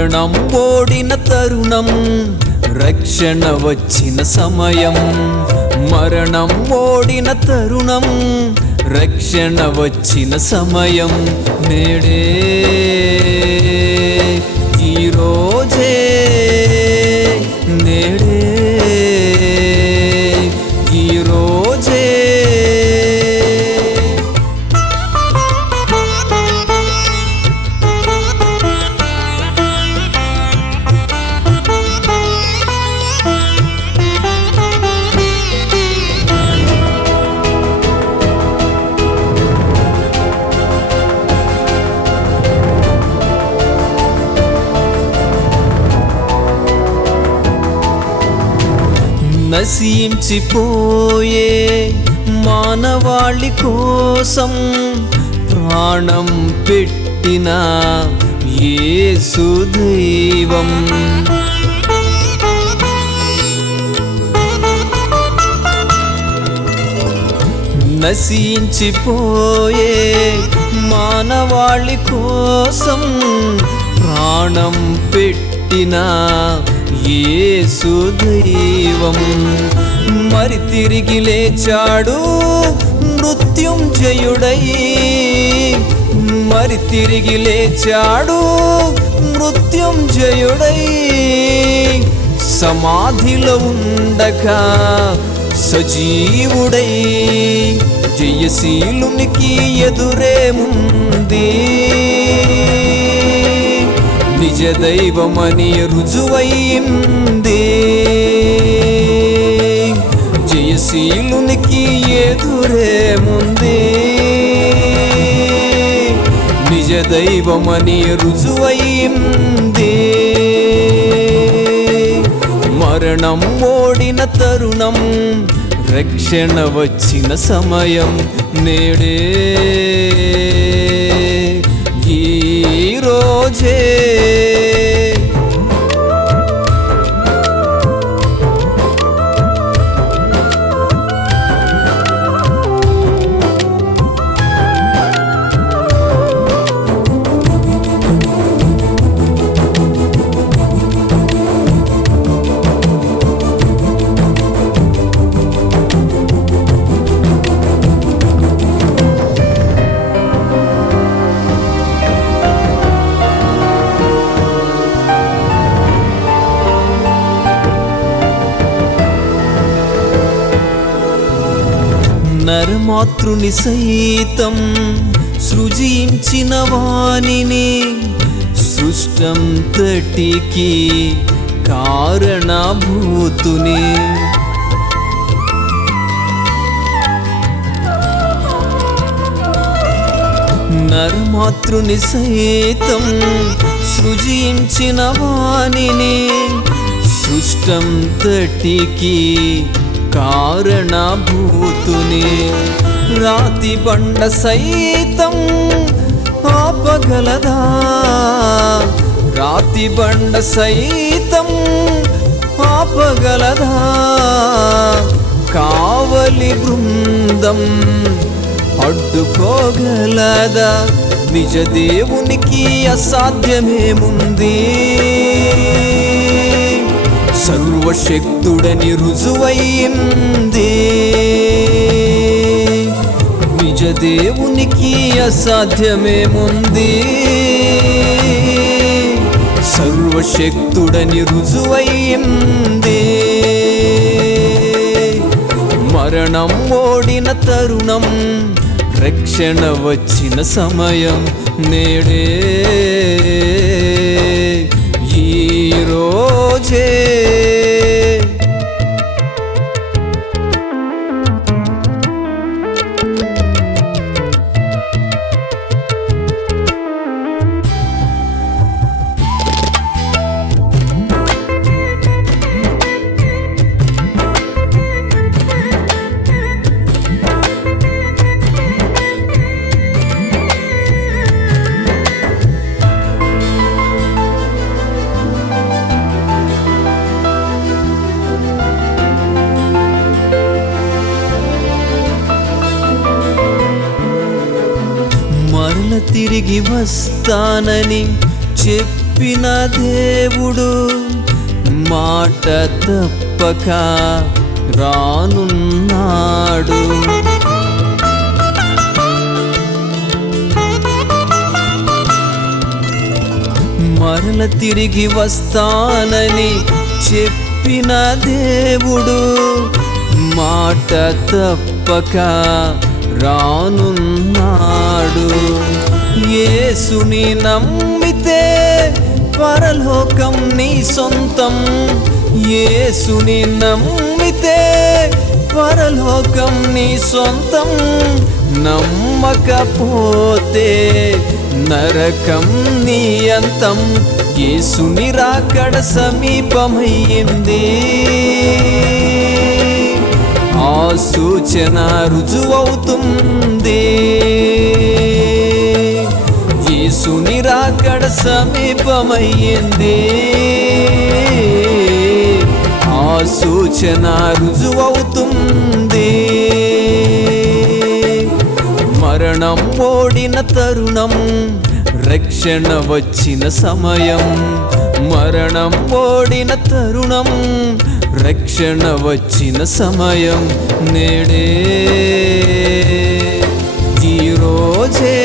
మరణం ఓడిన తరుణం రక్షణ వచ్చిన సమయం మరణం ఓడిన తరుణం రక్షణ వచ్చిన సమయం నేడే ఈ నశించిపోయే మానవాళి కోసం ప్రాణం పెట్టిన యేసు దైవం. నశించిపోయే మానవాళి కోసం ప్రాణం పెట్టిన యేసు దైవం మరి తిరిగి లేచాడు మృత్యుంజయుడై మరి తిరిగి లేచాడు మృత్యుంజయుడై సమాధిలో ఉండగా సజీవుడై. జయశీలునికి ఎదురేముంది నిజ దైవమని రుజువైంది ఎదురేముంది నిజ దైవమని రుజువైంది మరణం ఓడిన తరుణం రక్షణ వచ్చిన సమయం నేడే। ఈ రోజే నరమాతృని సైతం సృజించిన వాణిని సృష్టంతటికి కారణభూతుని. నరమాతృని సైతం సృజించిన వాణిని సృష్టంతటికి కారణభూతుని. రాతి బండ సైతం ఆపగలదా? రాతి బండ సైతం ఆపగలదా? కావలి బృందం అడ్డుకోగలదా? నిజ దేవునికి అసాధ్యమేముంది సర్వశక్తుడని రుజువయ్యింది. నిజదేవునికి అసాధ్యమేముంది? సర్వశక్తుడని రుజువయ్యింది. మరణం ఓడిన తరుణం రక్షణ వచ్చిన సమయం నేడే. రోజే మరల తిరిగి వస్తానని చెప్పిన దేవుడు. మాట తప్పక రానున్నాడు. మరల తిరిగి వస్తానని చెప్పిన దేవుడు. మాట తప్పక రానున్నాడు. యేసుని నమ్మితే పరలోకం నీ సొంతం. యేసుని నమ్మితే పరలోకం నీ సొంతం. నమ్మకపోతే నరకం నీ అంతం. యేసుని రాకడ సమీపమయ్యింది. సూచన రుజువవుతుంది. యేసుని రాకడ సమీపమయ్యింది. ఆ సూచన రుజువవుతుంది. మరణం ఓడిన తరుణం రక్షణ వచ్చిన సమయం. మరణం ఓడిన తరుణం రక్షణ వచ్చిన సమయం నేడే. ఈరోజే